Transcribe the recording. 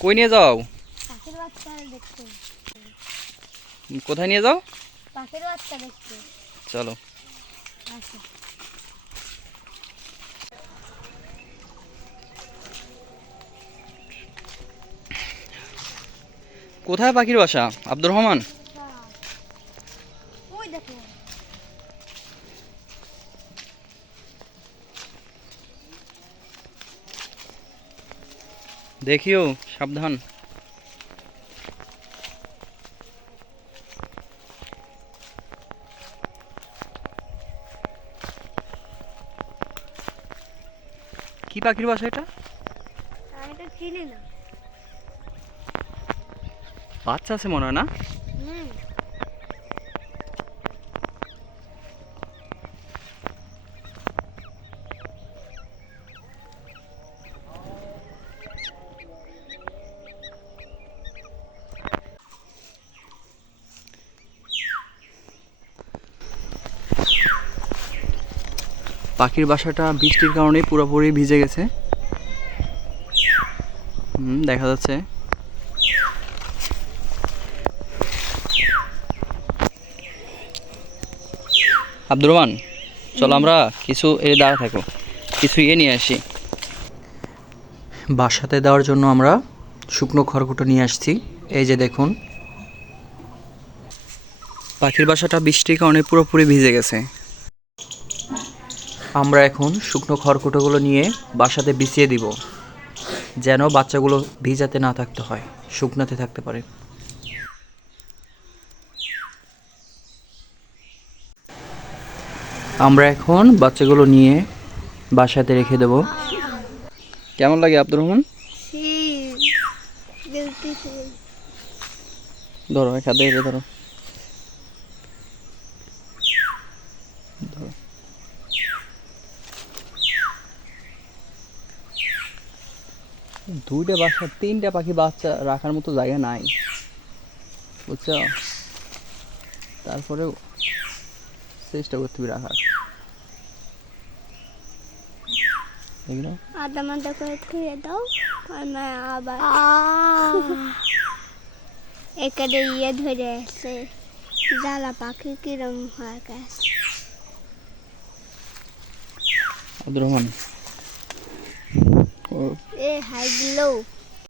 কই নিয়ে যাও? কোথায় নিয়ে যাও? চলো। আচ্ছা। কোথায় পাখির বাসা? আব্দুর রহমান? ওই দেখো। দেখিও সাবধান। কি পাখির বাসা এটা? আমি তো চিনি না। বাচ্চা আছে মনে হয় না হুম পাখির বাসাটা বৃষ্টির কারণে পুরোপুরি ভিজে গেছে। হুম দেখা যাচ্ছে। আব্দুর রহমান চলো আমরা কিছু এ দাঁড়া থাকো। কিছু ইয়ে নিয়ে আসি। বাসাতে দেওয়ার জন্য আমরা শুকনো খড়কুটো নিয়ে আসছি। এই যে দেখুন। পাখির বাসাটা বৃষ্টির কারণে পুরোপুরি ভিজে গেছে। আমরা এখন শুকনো খড়কুটোগুলো নিয়ে বাসাতে বিছিয়ে দিব যেন বাচ্চাগুলো ভিজাতে না থাকতে হয় শুকনাতে থাকতে পারে। আমরা এখন বাচ্চাগুলো নিয়ে বাসাতে রেখে দেব। কেমন লাগে আব্দুর রহমান? ধরো এক হাতে ধরো ধরো। দুইটা বাসা তিনটা পাখি বাচ্চা রাখার মতো জায়গা নাই। বুঝছ? তারপরেও চেষ্টা করতে হবে রাখার। এগুলো? আদা মাদা করে ধুয়ে দাও আমি আবার এখানে ইয়ে ধরে আছে। জ্বালা পাখি কিরম হয়ে গেছে। আব্দুর রহমান এ হাই গ্লো